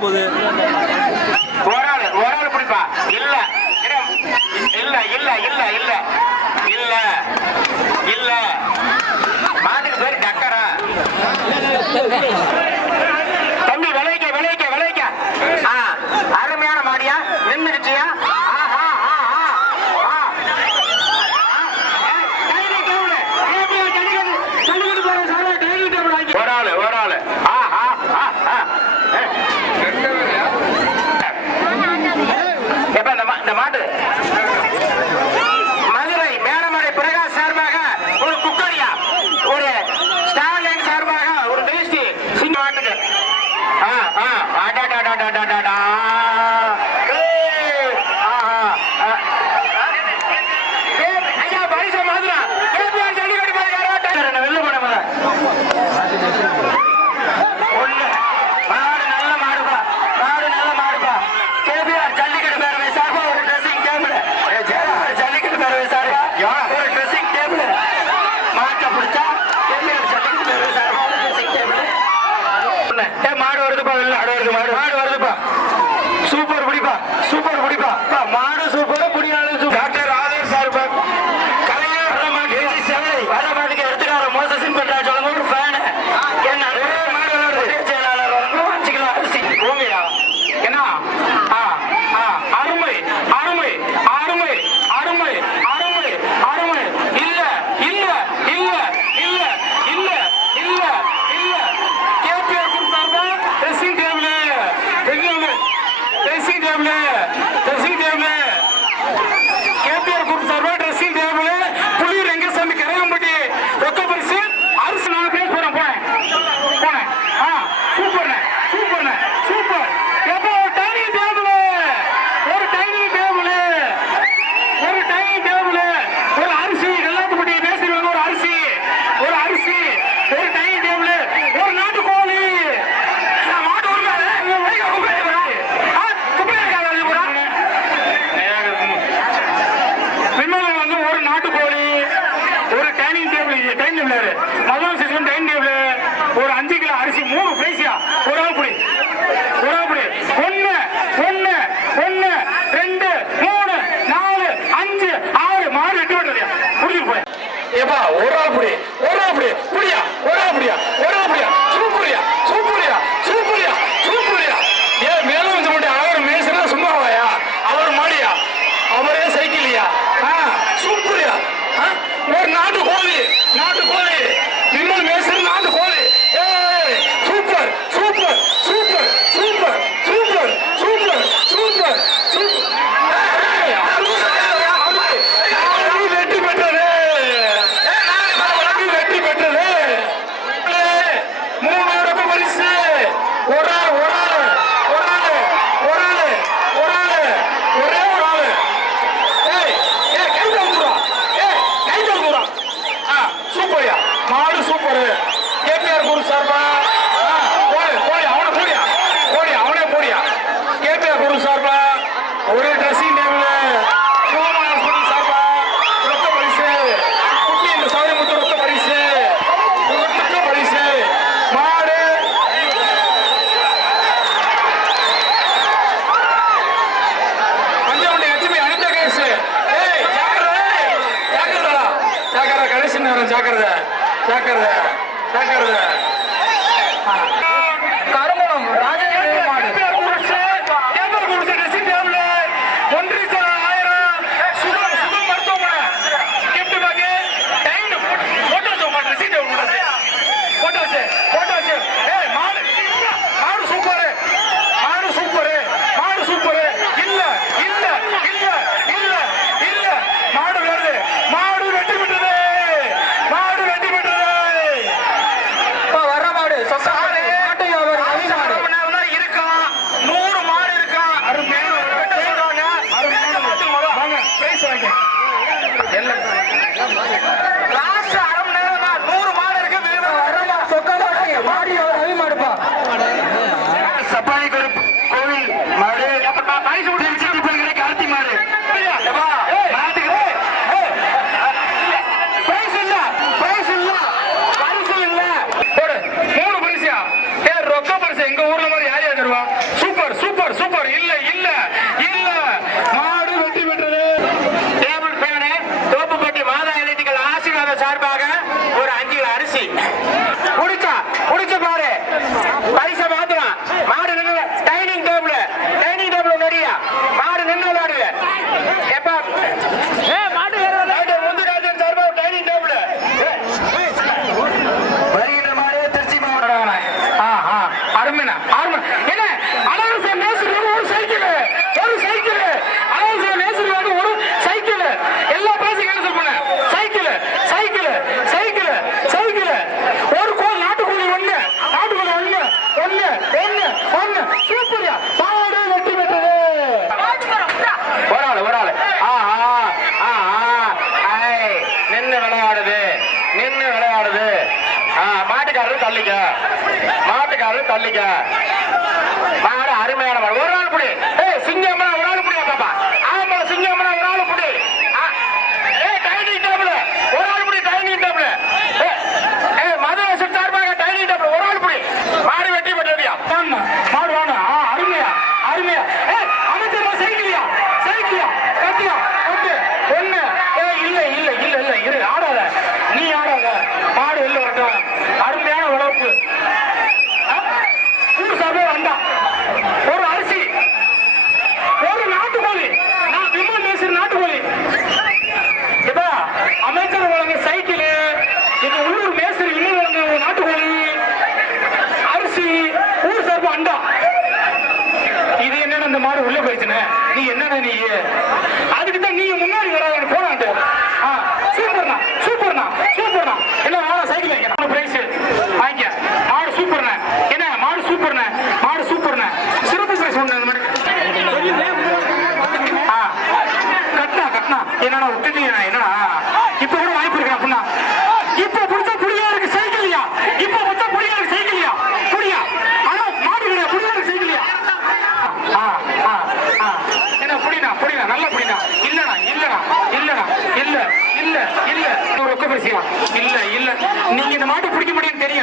போகுது ஒரு ஆள் ஒரு ஆள் பிடிப்பா. இல்ல. இல்ல இல்ல இல்ல இல்ல. இல்ல. இல்ல. மாட்டுக்கு பேரு டக்கரா. தம்பி விளைவிக்க விளைவிக்க விளைவிக்க. அருமையான மாடியா? நின்றுச்சியா விளையாடுவது மாடு. வச்சுன்னு வரேன் ஜாக்கிரதை ஜாக்கிரதை ஜாக்கிரதை. கோவில் மடு சொல்லிக்க. மாடு அருமையான மாடு நான் கூட வாய்ப்பு இருக்கா அப்படின்னா? இப்ப கொடுத்த புடியா இருக்கு சைக்கிளியா? இப்ப கொடுத்த புடியா இருக்கு சைக்கிளியா? புடியா ஆனா மாடு கிடையாது புடியா இருக்கு சைக்கிளியா என்ன புடினா புடினா நல்ல புடினா இல்லடா இல்லடா இல்லடா இல்ல இல்ல இல்ல. ஒரு ஒக்க இல்ல இல்ல. நீங்க இந்த மாட்டை பிடிக்க முடியும்னு தெரியும்?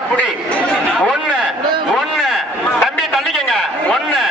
குடி ஒன்னு ஒன்னு தம்பி தள்ளிக்கங்க ஒன்னு